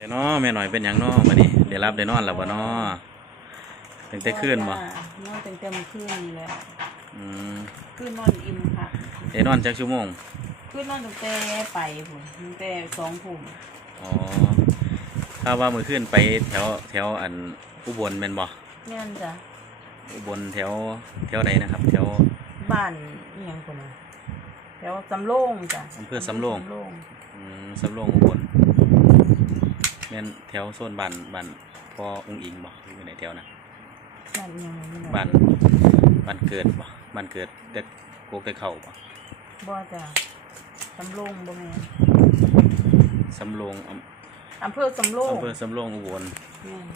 เดี๋ยวน้อแม่หน่อยเป็นหยังน้อมาดิได้รับได้นอนแล้วบ่น้อตั้งแต่คืนบ่นอนตั้งแต่เมื่อคืนนี่แหละอืมคืนนอนอิ่มค่ะได้นอนจักชั่วโมงคืนนอนตั้งแต่ไปพุ่นตั้งแต่สองทุ่มอ๋อถ้าว่ามื้อคืนไปแถวแถวอันอุบลแม่นบ่แม่นจ้ะอุบลแถวแถวใดนะครับ แถวบ้านอีหยังคนน่ะแถวสำโรงจ้ะอำเภอสำโรงสำโรงอืมสำโรงอุบล แม่นแถวโซนบ้านบ้านพ่อองค์อิงบ่อยู่ในแถวนั้นบ้านอีหยังนี่ะบ้านบ้านเกิดบ่บ้านเกิดแต่โกกแต่เข้าบ่บ่จ้ะสำโรงบ่แม่นสำโรงอำอำเภอสำโรงอำเภอสำโรงอุบลแม่น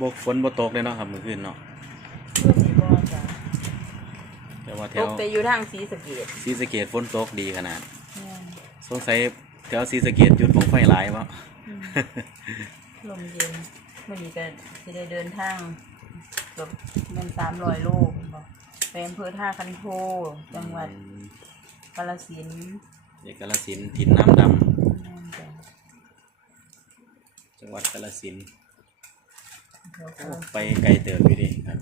บกฝนบ่ตกเลยเนาะครับมื้อคืนเนาะ เพื่อสิบ่จ้ะ แต่ ว่าแถตวกแต่อยู่ทางศรีสะเกษศรีสะเกดฝนตกดีขนาดแม่นสงสัยแถวศรีสะเกดจุดของไฟหลายวะอืมลมเย็นมื้อนี้ก็สิได้เดินทางเกือบแม่น300โลบ่ไปอำเภอท่าคันโทจังหวัดอืมกาฬสินธุ์เอกกาฬสินธุ์ถิ่นน้ำดนั่นจ้ะำจังหวัดกาฬสินธุ์เดี๋ยวโอ้ก็ไปไกลเติบอยู่ดิครับ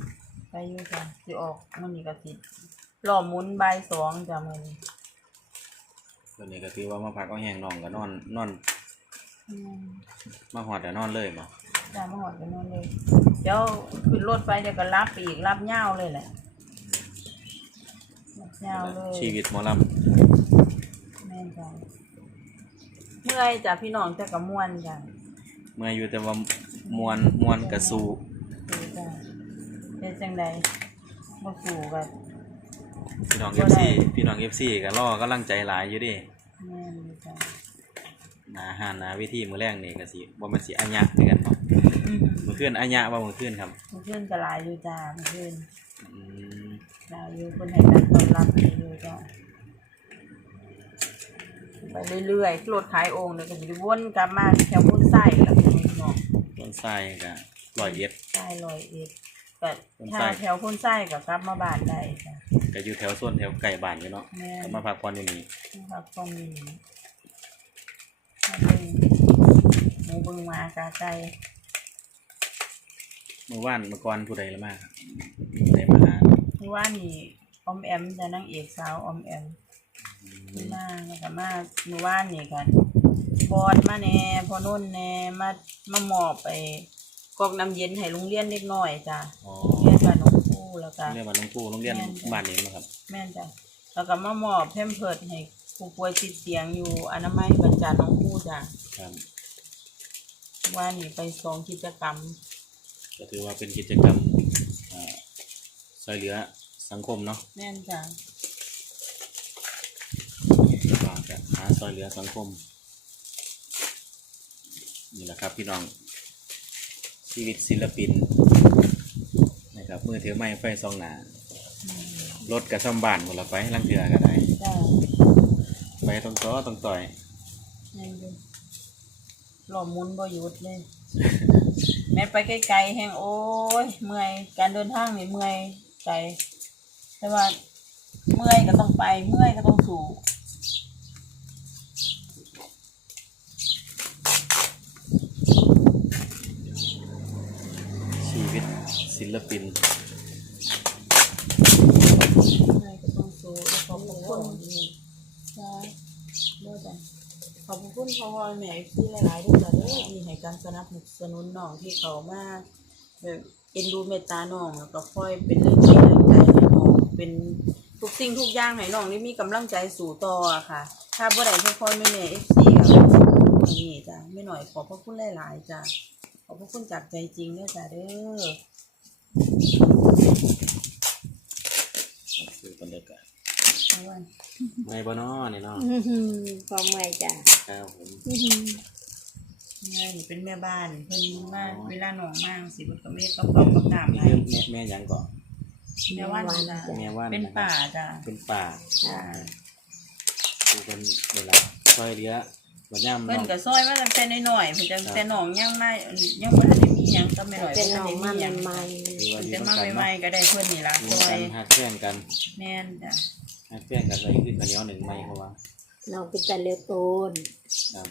ไปอยู่จ้ะสิออกมื้อนี้ก็สิ หล่อหมุนบ่ายสองจ้ะมื้อนี้ตัวนี้ก็ถือว่ามาพักก็แห้งนอนก็นอนนอนอืมมาหอดแต่นอนเลยบ่จ้ะมาหอดกันนั่นเลยเดี๋ยวขึ้นรถไปเดี๋ยวก็รับอีกรับยาวเลยแหละรับยาวเลยชีวิตหมอลแม่นจ้ะเมื่อยจ้ะพี่น้องจะกระม่วนจ้ะำเมื่ออยู่แต่ว่ามวนมวนกระสูดูจ้ะเป็นจังใดบ่สู่กัน พี่น้องบ่เอฟได้ซีพี่น้องเอฟซีก็รอกำลังใจหลายอยู่ดิแม่นอยู่จ้ะหนาหานหนาวิธีมือแรกนี่ก็สิว่ามันสิอัญญะคือกันบ่อืมมือขึ้นอัญญะว่ามือขึ้นครับเมื่อคืนก็หลายอยู่จ้ะเมื่อคืนอืมหลายอยู่คนให้การต้อนรับดีอยู่จ้ะไปเรื่อยๆรถขายโอ่งเนี่ยก็จะวนกลับมาแถวพุ่นไส้แล้วพี่น้องต้นไทรก็ร้อยเอ็ด ไส้ลอยเอ็ดก็พุ่นไส้ถ้าแถวพุ่นไส้ก็กลับมาบ้านได้จ้ะ ก็อยู่แถวส่วนแถวไก่บ้านอยู่เนาะแม่ก็นมาพักผ่อนอยู่นี่นะครับตรงนี้ถ้าเป็นหมูเบึงมากาไก่เมื่อวานเมื่อก่อนผู้ใดละมาครับผู้ใดมาหาที่ว่านี่ออมแอมจะนางเอกสาวออมแอมที่มาแล้วก็มาเมื่อวานนี่กันบอดมาแหน่พอนุ่นแหน่มามามอบไป กอกน้ำเย็นให้โรงเรียนเล็กน้อยจ้ะอ๋อเรียนบ้านหนองคู่แล้วก็เรียนบ้านหลวงปู่โรงเรียนแม่นจ้ะบ้านนี้นะครับ แม่นจ้ะแล้วก็มามอบเพิ่มเพิดให้ผู้ป่วยติดเตียงอยู่อนามัยบรรจารน้องคู่จ้ะครับ ว่านี่ไปสองกิจกรรมก็ถือว่าเป็นกิจกรรมอ่าช่วยเหลือสังคมเนาะแม่นจ้ะว่าจะหาช่วยเหลือสังคม นี่แหละครับพี่น้อง ชีวิตศิลปินนะครับมือถือไม้ไฟซองหนารถกระซ่อมบ้านคนละไปลังเถือก็ได้จ้ะไปตรงต่อตรงต่อยแม่นอยู่หล่อหมุนบ่หยุดเลย แม่ไปไกลๆแห้งโอ้ย เมื่อยการเดินทางนี่เมื่อยใจแต่ว่าเมื่อยก็ต้องไปเมื่อยก็ต้องสู่ ชีวิตศิ ลปินต้องสู่แล้วขอบคุณใช่ด้วยจ้ะขอบคุณพ่อแม่ที่หลายๆด้วยจ้ะเด้อที่ให้การสนับสนุนน้องที่เขามาแบบเอ็นดูเมตตาน้องแล้วก็ค่อยเป็นแรงใจแรงใจให้น้องเป็นทุกสิ่งทุกอย่างให้น้องได้มีกำลังใจสู่ต่อค่ะ ถ้าบ่ได้พ่อๆแม่แม่เอฟซีกับนี่จ้ะไม่หน่อยขอบพระคุณหลายๆจ้ะขอบพระคุณจากใจจริงเด้อจ้ะเด้อ คือบรรยากาศเอาไว้ไม่บ่นอนี่เนาะพอเมื่อยจ้ะครับผมแม่นี่เป็นแม่บ้านเพิ่นมาเวลาน้องมากสิเพิ่นก็มีต้องต้องประกาศนี่ให้คือแม่แม่หยังก่อนแม่ว่านจ้ะแม่ว่านเป็นป่าจ้ะเป็นป่าจ้ะคือเป็นเวลาช่วยเหลือบัดย่ำเพิ่นเนาะ ก็ซอยมาตั้งแต่น้อยๆเพิ่นจะแต่น้องยังมายังบ่ทัน ได้มีหยังก็แม่น้อยเป็นบ่น้ทัอนงได้มามีหยังใหม่คือว่าเพิ่นอยู่แต่ร่วมามกันใหม่เนาะๆก็ได้เพิ่นนี่ล่ะอยู่ซร่วมอกัยนหักแข่งกันแม่นจ้ะให้แฟนกันไว้คือข้าวเหนียวหนึ่งไม้เพราะว่าน้องเป็นแต่เลี้ยวโตนครับ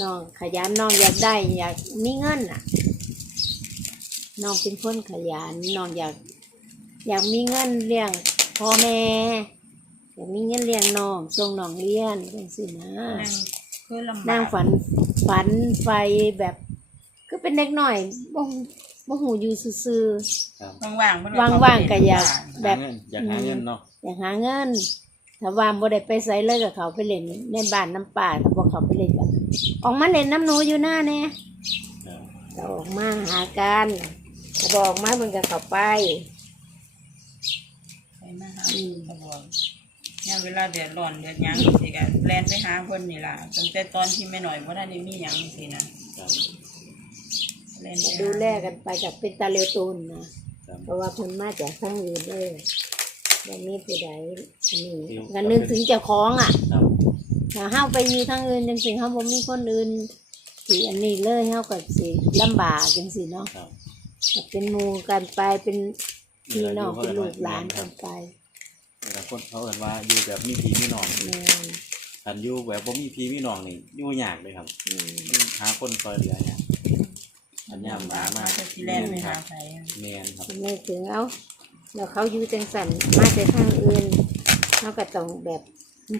น้องขยันน้องอยากได้อยากมีเงินอะน้องเป็นคนขยันน้องอยาก อยากมีเงินเลี้ยงพ่อแม่อยากมีเงินเลี้ยงน้องส่งน้องเรียนจังสินะ นั่งเคยลำบากนั่งฝันฝันไฟแบบ ก็เป็นเด็กหน่อยบ่หูบ่หูอยู่ซื่อครับว่างๆเพิ่นว่างๆก็อยาก แบบ หาเงินอยากหาเงินเนาะๆอยากหาเงินถ้าว่าบ่ได้ไปไสเลยกับเขาไปเล่นในบ้านน้ำป่าถ้าบ่เขาไปเล่นกันออกมาเล่นน้ำหนูอยู่หน้าแน่ครับก็ออกมาหากันถ้าบออกมาเพิ่นก็เข้าไป ไปมาหาตะบองเนี่ยเวลาเดือดร้อนเดือดหยังสิก็แล่นไปหาเพิ่นนี่ล่ะตั้งแต่ตอนที่แม่หน่อยบ่ทันได้มีหยังสินะครับ แล่นไปหาดูแลกันไปกับเป็นตาเลียวตูนนะครับเพราะว่าเพิ่นมาจากทางอื่นเลยบ่มีผู้ใดอันนี้ก็นึกถึงเจ้าของอะครับถ้าเฮาไปอยู่ทางอื่นจังซี่เฮาบ่มีคนอื่นที่อันนี้เลยเฮาก็สิลำบากจังซี่เนาะครับก็เป็นหมู่กันไปเป็นพี่น้องเป็นลูกหลานกันไปแต่คนเขาเอิ้นว่าอยู่แบบมีพี่มีน้องแม่นคันอยู่แบบบ่มีพี่มีน้องนี่อยู่ยากเลยครับอืม หาคนซอยเหลือเนี่ย อันยามหามาจะสิแล่นไปหาไผแมนครับไม่ถึงเอาแล้วเขาอยู่จังสันมาแต่ทางอื่นเขาก็ต้องแบบ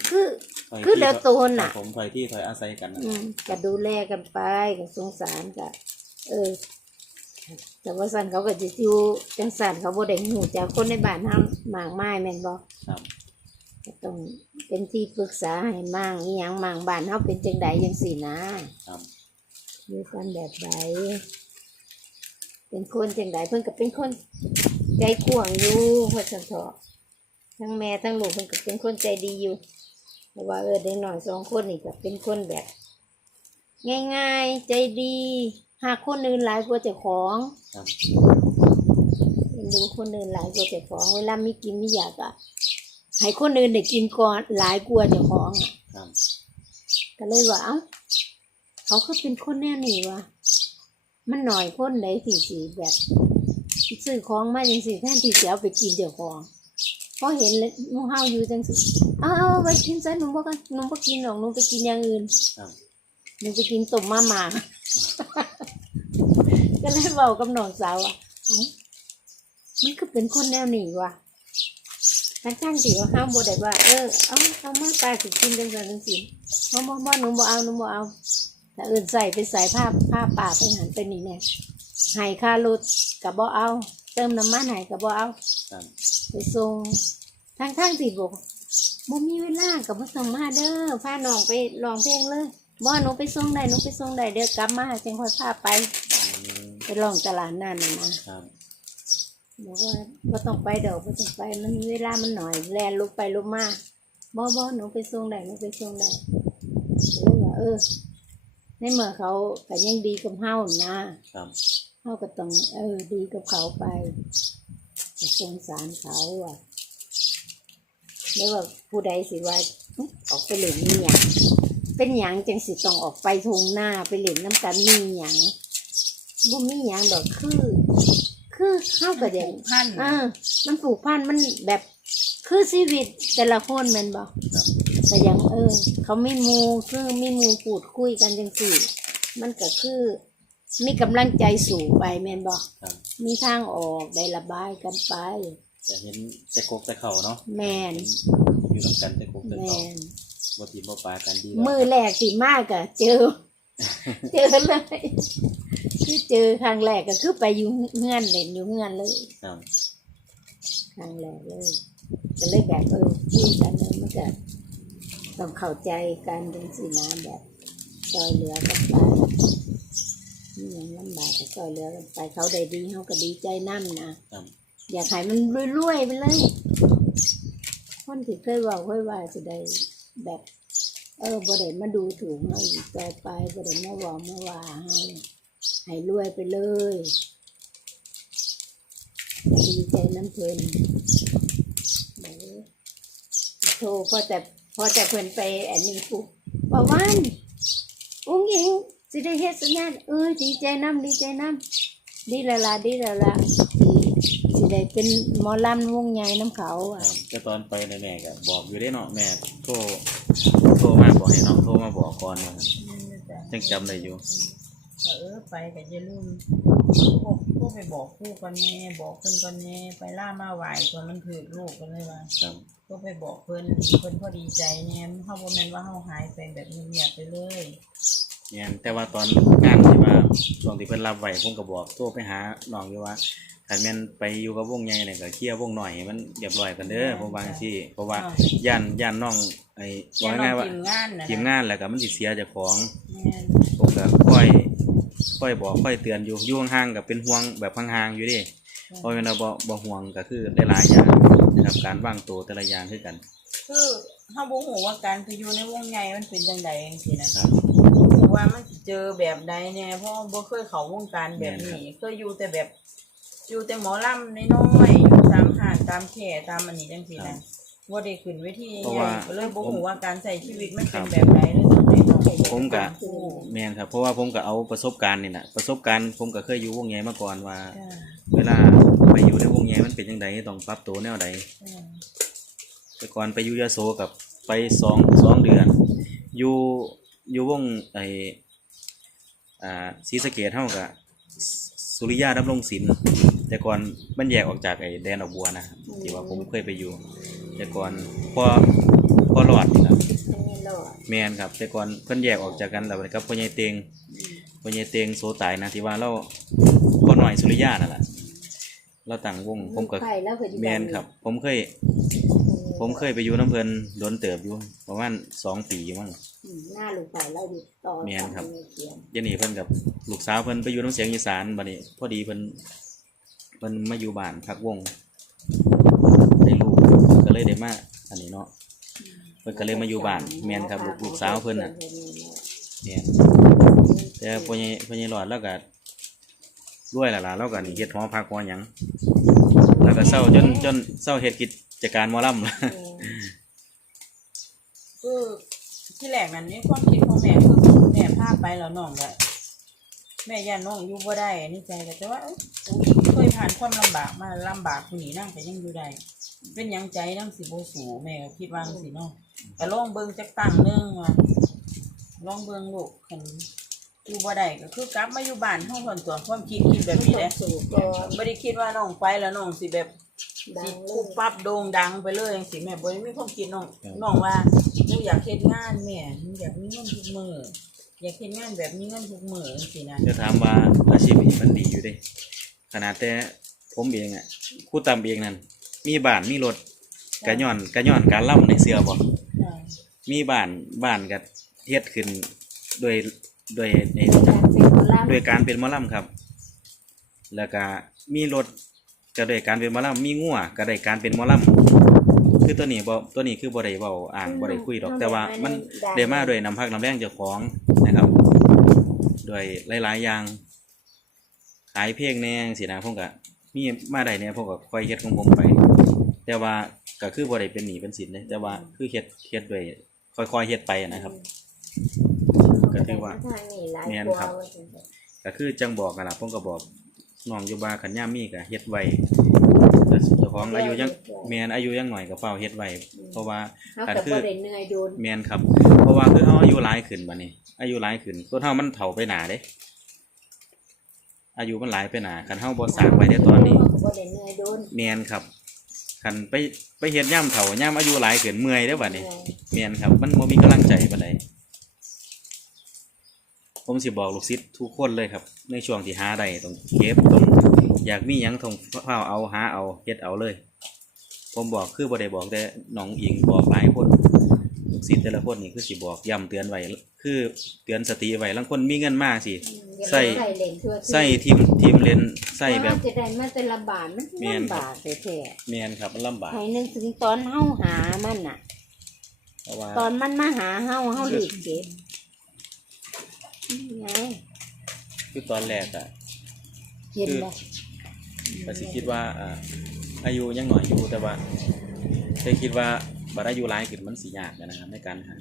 คือ ถยคือที่เดือดโตนน่ะครับผมถอยที่ถอยอาศัยกันนะอืมก็ดูแลกันไปก็สงสารก็เออ แต่ว่าสันเขาก็จะอยู่จังสันเขาบ่ได้หูจากคนในบ้านห้ามหมากไม้แม่นบ่ครับ ก็ต้องเป็นที่ปรึกษาให้มั่งอีหยังมั่งบ้านเฮาเป็นจังใดจังสี่นะครับ อยู่กันแบบใด เป็นคนจังใดเพิ่นก็เป็นคน ใจกว้างอยู่เพิ่นซั่นเถาะทั้งแม่ทั้งลูกเพิ่นก็เป็นคนใจดีอยู่แต่ว่าเออเด็กน้อยสองคนนี่ก็เป็นคนแบบ ง่ายๆ ใจดีหากคนอื่นหลายกว่าเจ้าของครับ เอ็นดูคนอื่นหลายกว่าเจ้าของ เวลามีกินมีอยากอะให้คนอื่นได้กินก่อนหลายกว่าเจ้าของอะครับ ก็เลยว่าเอ้าเขาก็เป็นคนแน่นี่วะ มันหน่อยคนไหนสิสิแบบซื้อของมาจังสิแทนที่จะเอาไปกินเจ้าของพอเห็นเลยหนูเฮาอยู่จังสิเอาเอาเอาไปกินซะหนูบอกกันหนูบ่กินหรอกหนูไปกินอย่างอื่นครับหนูไปกินต้มมาม่าก็เลยเบากับน้องสาวอะเอ้ามันก็เป็นคนแนวนี้ว่ะทั้งทั้งๆที่ว่าห้ามบ่ได้ว่า เออ เอาเอามาปลาสิกินจังซั่นจังซี่บ่บ่บ่หนูบ่เอาหนูบ่เอา ถ้าอื่นใส่ไปใส่ผ้าผ้าป่าไปหันไปนี่แน่ให้ค่ารถก็บ่เอา เติมน้ำมันให้ก็บ่เอาครับไปส่งทั้งทั้งๆที่บอกบ่มีเวลาก็บ่ต้องมาเด้อพาน้องไปร้องเพลงเลยบ่หนูไปส่งได้หนูไปส่งได้เดี๋ยวกลับมาจังค่อยพาไป อืมไปร้องตลาดนั่นน่ะนะครับ บอกว่าบ่ต้องไปดอกบ่ต้องไปมันมีเวลามันหน่อยแล่นลุกไปลุกมาบ่บ่หนูไปส่งได้หนูไปส่งได้เลยว่าเออ ในเมื่อเขาก็ยังดีกับเฮานะครับเฮาก็ต้องเออดีกับเขาไปก็สงสารเขาอะไม่ว่าผู้ใดสิว่าอุ๊ยออกไปเล่นนี่หยังเป็นหยังจังสิต้องออกไปทงหน้าไปเล่นน้ำกันมีหยังบ่มีหยังดอกคือ คือเข้ากับเด็กพันอ่ามันผูกพันมันแบบคือชีวิตแต่ละคนแมันบอก ครับแต่อย่างเออ เขาไม่มูคือไม่มูพูดคุยกันจังสี่ มันก็คือมีกำลังใจสูงไปแมนบอกครับมีทางออกได้ระบายกันไป จะเห็นแต่กกแต่เข่าเนาะแมน อยู่นํกันแต่กกแต่แมเข่านบ่ตีบ่ปลากันดีมือแรกสิมากอะเจอ เจอเลยคือเจอครั้งแรกก็คือไปอยู่เงื่อนเล่นอยู่เงื่อนเลยครับครั้งแรกเลยก็เลยแบบเออพูดกันเลยมันก็ ต้องเข้าใจกันเป็นสีน้ำแบบซอยเหลือกันไปนี่ยังลำบากก็ซอยเหลือกันไปเขาได้ดีเขาก็ดีใจน้ำนะครับ อยากให้มันรวยๆไปเลย คนที่เคยเว่าเคยว่าจะได้แบบ เออบ่ได้มาดูถูกเขาอีกต่อไปบ่ได้มาเว่ามาว่าให้ให้รวยไปเลยดีใจน้ำเพลินเดี๋ยวโทรพอแต่ พอแต่เพิ่นไปอันนี้ปุ๊บบอกว่าอุ้งอิงสิได้เฮ็ดสัญญาณเออดีใจน้ำดีใจน้ำดีและละดีและละสิสิได้เป็นหมอลำวงใหญ่น้ำเขาคอะรับแต่ตอนไปในแม่ก็บอกอยู่ได้เนาะแม่โทรโทรมาบอกให้น้องโทรมาบอกก่อนว่ายังจำได้อยู่เออไปก็อย่าลืมพวกพวก ไปบอกคู่กันแน่บอกเพิ่นกันแน่ไปล่ามาไหวตัวมันถือลูกกันเลยว่าครับ ก็ไปบอกเพิ่นเพิ่นพอดีใจเนี่ยเฮาบ่แม่นว่าเฮาหายไปแบบเงียบๆไปเลยเนี่ยแต่ว่าตอนงานที่ว่าช่วงที่เพิ่นรับไว้ผมก็บอกโทรไปหาน้องอยู่ว่าคันแม่นไปอยู่กับวงใหญ่เนี่ยก็เคลียร์วงหน่อยให้มันเรียบร้อยกันเด้อผมว่าจังซี่ เพราะว่าย่านย่านน้องไอ้อย่าว่าน้อง่ายงๆว่าทีมงานน่ะทีมงานแล้วก็มันสิเสียเจ้าของแม่น ผมก็ค่อย ค่อยบอกค่อยเตือนอยู่อยู่ห่างๆกับเป็นห่วงแบบห่างๆอยู่ดิเพราะเป็นเราบ่บ่ห่วงก็คือได้หลายอย่างนะครับการวางตัวแต่ละอย่างคือกัน คือเฮาบ่ฮู้ว่าการไปอยู่ในวงใหญ่มันเป็นจังไดจังซี่นะครับรู้ว่ามันสิเจอแบบใดแน่เพราะบ่เคยเข้าวงการแบบนี้เคยอยู่แต่แบบ อยู่แต่หมอลำน้อยๆอยู่ตามห้างตามแข่ตามอันนี้จังซี่นะบ่ได้ขึ้นเวทีใหญ่ๆก็เลยบ่ฮู้ว่าการใช้ชีวิตมันเป็นแบบใดเลยตอนนี้เนาะ ผมก็ผู้แม่นครับ เพราะว่าผมก็เอาประสบการณ์นี่น่ะประสบการณ์ผมก็เคยอยู่วงใหญ่มาก่อนว่าจ้าเวลาไปอยู่ในวงใหญ่มันเป็นจังไดต้องปรับตัวแนวใดจ้าแต่ก่อนไปอยู่ยโสกับไปสองสองเดือน อยู่อยู่วงไออ่าศรีสะเกดเท่ากับสุริยาดำรงศิลป์แต่ก่อนมันแยกออกจากไอ้แดนดอกบัวนะครับที่ว่าผมเคยไปอยู่ แต่ก่อนพอพอหลอดนี่นะ ไม่รอดแมนครับแต่ก่อนเพิ่นแยกออกจากกันแล้วบัดนี้ครับพ่อใหญ่เตงพ่อใหญ่เตงโสตายนะที่ว่าเราพ่อหน่อยสุริยานั่นแหละเราต่างวงผมก็ไปแล้วก็อยู่แมนครับ ผมเคย ผมเคยไปอยู่น้ำเพลินโดนเติบอยู่ประมาณสองปีมั้งอืมหน้าลูกไปแล้วอยู่ต่อแม่นครับทำให้เขียนเดี๋ยันนี้เพิ่นกับลูกสาวเพิ่นไปอยู่น้ำเสียงอีสานบัดนี้พอดีเพิ่นเพิ่นมาอยู่บ้านพักวงได้ลูกก็เลยได้มาอันนี้เนาะเพิ่น ก็เลยมาอยู่บ้านแม่นครับลูกลูกสาวเพิ่นน่ะแม่นแต่พ่อใหญ่พ่อใหญ่หลอดแล้วก็รวยและล่ะแล้วก็นี่เฮ็ดหอพักหอหยังแล้วก็เศร้าจนจนเศร้าเฮ็ดกิจการหมอลำคือที่แรกนั้นนี่ความคิดของแม่คือแม่พาไปแล้วน้องก็ แม่ย่านน้องอยู่บ่ได้นี่ใจก็แต่ว่าเอ้ยเคยผ่านความลำบากมาลำบากผู้นี้นั่งก็ยังอยู่ได้เป็นหยังใจนั่งสิบ่สูแม่ก็คิดว่าจังซี่เนาะก็ลองเบิ่งจักตั้งหนึงว่าลองเบิ่งลูกคันอยู่บ่ได้ก็คือกลับมาอยู่บ้านเฮาทนตัวความคิดคิดแบบนี้แหละสู่ก่อนบ่ได้คิดว่าน้องไปแล้วน้องสิแบบ ดัสิงเลปุ๊บยปั๊บโด่งดังไปเลยจังซี่แม่บ่ได้มีความคิดน้องครับน้องว่าหนูอยากเฮ็ดงานแม่หนูอยากมีเงินทุกมื้อ อยากเฮ็ดงานแบบมีเงินทุกมื้อจังซี่นะจะถามว่าอาชีพนี้มันดีอยู่เด้ ขนาดแต่ผมเองอะครู่ตำเองนั่นมีบ้านมีรถกะย้อนกะย้อนการล่ำในเสือบ่ใช่มีบ้านบ้านก็เฮ็ดขึ้นโดยโดยในการเป็นคนล่ำโดยการเป็นหมอลำครับ แล้วก็มีรถก็โดยการเป็นหมอลำมีงัวก็ได้การเป็นหมอลำ คือตัวนี้บ่ตัวนี้คือบ่ได้เว้าอ่างบ่ได้คุยดอกแต่ว่ามันได้มาด้วยน้ำพักน้ำแรงเจ้าของนะครับด้วยหลาย ๆ อย่าง ขายเพลงแหน่จังซี่นะผมก็มีมาได้เนี่ยผมก็ค่อยเฮ็ดของผมไป แต่ว่าก็คือบ่ได้เป็นหนี้เป็นสินเลยแต่ว่าคือเฮ็ดเฮ็ดด้วยค่อยๆเฮ็ดไปนะครับ ก็ถือว่าทางนี้หลายแม่นกว่าครับว่าจังซั่นก็คือจังบอกกันล่ะผมก็บอกน้องอยู่ว่าขันย่ามมีก็เฮ็ดไว้แต่ เจ้าของอายุยังแม่นอายุยังหน่อยก็เฝ้าเฮ็ดไว้เพราะว่าเขาคันก็คือบ่ได้เหนื่อยโดนแม่นครับ เพราะว่าคือเฮาอายุหลายขึ้นบัดนี้ อายุหลายขึ้นคนเฮามันเฒ่าไปหนาเด้ อายุมันหลายไปหนาคันเฮาบ่สร้างไว้ในตอนนี้เขาก็บ่ได้เหนื่อยโดนแม่นครับคันไปไปเฮ็ดย่ามเฒ่าย่ามอายุหลายขึ้นเมื่อยเด้อบัดนี้เหนื่อยแม่นครับ มันบ่มีกำลังใจปานใดผมสิบอกลูกศิษย์ทุกคนเลยครับ ในช่วงที่หาได้ต้องเก็บต้อง อยากมีหยังต้องเฝ้าเอาหาเอาเฮ็ดเอาเลย ผมบอกคือบ่ได้บอกแต่น้องอิงบอกหลายคนลูกศิษย์แต่ละคนนี่คือสิบอกย้ำเตือนไว้คือเตือนสติไว้ลางคนมีเงินมากสิใส่ใส่เหล่งทั่วที่ใส่ทีมทีมเล่นใส่แบบว่าจะได้มาแต่ละบาทมันแม่นลำบากแท้แม่นครับมันลำบาๆกให้นึกถึงตอนเฮาหามันน่ะเพราะว่าตอนมันมาหาเฮาเฮารีบเก็บนี่ไงคือตอนแรกอะเห็นบ่ ก็สิคิดว่าอ่าอายุยังหน่อยอยู่แต่ว่าเคยคิดว่าบัดอายุหลายขึ้นมันสิยากนะครับในการหา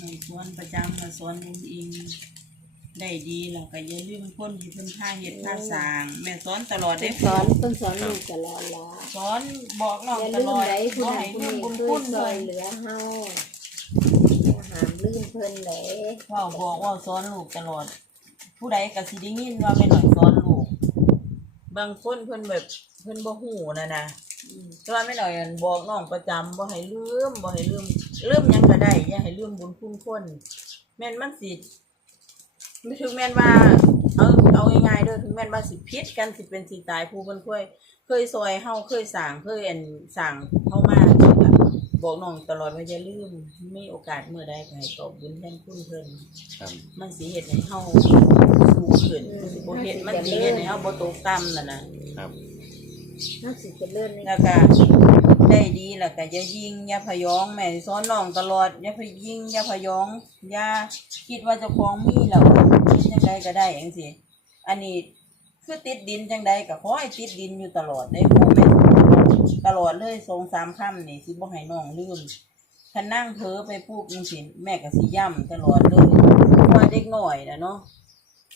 ในสวนประจำกับสวนลุงอิงได้ดีแล้วก็อย่าลืมคนที่เพิ่นพาเฮ็ดพาสร้างแม่สอนตลอดเพิ่ได้นสอนเพิ่นสอนลูกตลอดละสอนบอกน้องอย่าตลืลมอดไหลผู้บ่ใดให้ผู้ลืมนี้บุญช่วคุยณซอเพิ่ยนเหลือเฮาหามลื่นเพิ่นไหลเว้าบอกเว่าสอนลูกตลอด ผู้ใดก็สิได้ยินว่าแม่น้อยสอนลูก บางคนเพิ่นแบบเพิ่นบ่ฮู้นะนะอืมแต่ว่าแม่น้อยอั่นบอกน้องประจำบ่ให้ลืมบ่ให้ลืมลืมหยังก็ได้อย่าให้ลืมบุญคุณคนแม่นมันสิไม่ถึงแม่นว่าเอาเอาง่ายๆเด้อถึงแม่น ว่าสิพิษกันสิเป็นสิตายผู้เพิ่นเคยเคยซอยเฮาเคยสร้างเคยอันสร้างเฮามาจังก็บอกน้องตลอดว่าอย่าลืมมีโอกาสเมื่อใดก็ให้ตอบบุญแทนคุณเพิ่นครับมันสิเฮ็ดให้เฮาสูงขึ้นมันสิบ่เฮ็ดมันสิเฮ็ดให้เฮาบ่ตกต่ำนั่นน่ะครับน่าสิเจริญในแล้วก็ได้ดีแล้วก็อย่ายิงอย่าพยองแม่สอนน้องตลอดอย่าพยิงอย่าพยองอย่าคิดว่าเจ้าของมีแล้วจังใดก็ได้จังซี่อันนี้ คือติดดินจังใดก็ขอให้ติดดินอยู่ตลอดได้พ่อแม่ตลอดเลยสองสามคำนี่สิบ่ให้น้องลืมคันนั่งเพ้อไปพูดจังซี่แม่ก็สิย้ำตลอดเลยว่าเด็กน้อยน่ะเนาะ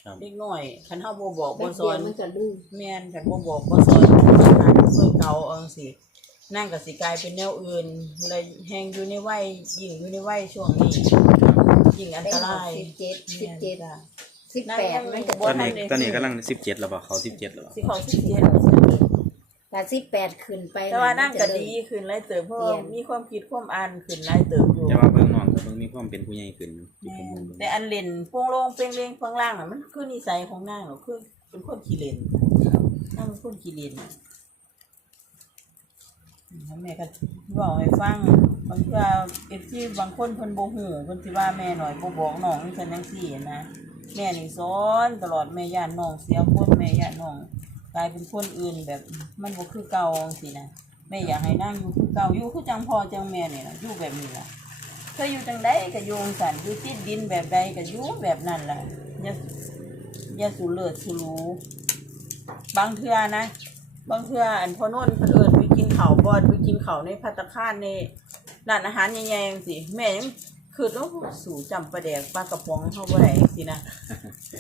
ครับเด็กน้อยคันเฮาบ่บอกไปบ่สเสีอยนมันก็ลืมแม่นแต่บ่บอกบ่สอนมาหาช่วยเก่าเอาจังซี่นั่งก็สิกลายเป็นแนวอื่นเลยแฮงอยู่ในวัยยิ่งอยู่ในวัยช่วงนี้ยิ่งอันตรายสิบเจ็ดสิบเจ็ดจ้ะ สิบแปดมันก็ตอนนี้ตอนนี้กำลังสิบเจ็ดแล้วบ่เขาสิบเจ็ดแล้วบ่สิเขาสิเจ็ดแต่สิบแปดขึ้นไปแต่ว่านั่งก็มัจะดีขึ้นหลายเติบเพราะเปลี่ว่ายนมีความคิดความอ่านขึ้นหลายเติบอยู่ แต่ว่าเบิ่งน้องก็เบิ่งมีความเป็นผู้ใหญ่ขึ้นอยู่ที่แม่ผมนมองเบิ่งแต่อันเล่นโปงโลงเป้งเลงข้างล่างน่ะมันคือนิสัยของนางหรอกคือเป็นคนขี้เล่นนางเป็นคนขี้เล่นแล้วแม่ก็บอกให้ฟังบางเทื่อเอฟซีบางคนเพิ่นบ่ฮู้เพิ่นสิว่าแม่หน่อยบ่บอกน้องนี่ซั่นจังซี่นะ แม่นี่สอนตลอดแม่ย่านน้องเสียคนแม่ย่านน้องกลายเป็นคนอื่นแบบมันบ่คือเก่าจังซี่นะแม่อยากให้นางอยู่คือเก่าอยู่คือจังพ่อจังแม่นี่ล่ะอยู่แบบนี้ล่ะเคยอยู่จังใดก็อยู่จังสันอยู่ติดดินแบบใดก็อยู่แบบนั้นล่ะอย่าอย่าสูเลิศสูรู้บางเทื่อนะบางเทื่ออันพ่อโน่นเพิ่นเอิญไปกินข้าวบอนไปกินข้าวในภัตตาคาในร้านอาหารใหญ่ๆจังซี่แม่ยัง คือต้องสู่จำปลาแดกปลากระป๋องเฮาบ่ได้จังซี่นะ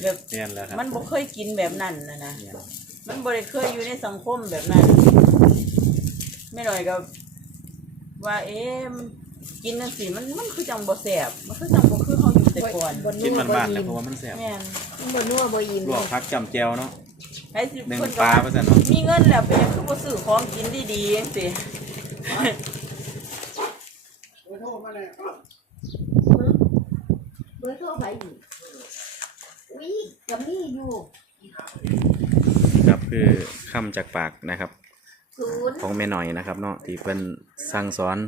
แบบเรียนแล้วครับมันบ่เคยกินแบบนั้นนะนะเรียนมันบ่ได้เคยอยู่ในสังคมแบบนั้นแม่หน่อยก็ว่า เอ๊ะมันกินจังซี่มันมันคือจังบ่แซ่บมันคือจังบ่คือเฮาอยู่แต่ก่อนบนกินนัวมันบ่บ้านๆแล้ยิ้วมเพราะว่ามันแซ่บแม่นบนนัวบ่ยิ้มลวกผักจำแจวเนาะให้สิหนึ่งเพิ่นปก็ลาว่าว่าซั่นเนาะมีเงินแล้วเป็นหยังคือบ่ซื้อของกินดีๆจังซี่ เบอร์โทรไปอีกวิกับมีอยู่ครับคือคำจากปากนะครับ ศูนย์ของแม่หน่อยนะครับ เนาะที่เพิ่นสั่งสอน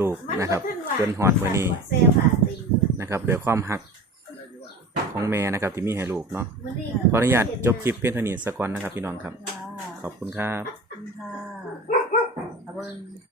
ลูกมันนะครับบ่ทัว่าจนฮอดมื้อนี้เสียผ่าติงนะครับด้วยความหักของแม่นะครับที่มีให้ลูกเนาะมันนี่ขออนุญาตจบคลิปเพียงเท่านี้สักก่อนนะครับพี่น้องครับค่ะขอบคุณครับ ขอบคุณค่ะเอาเบิ่ง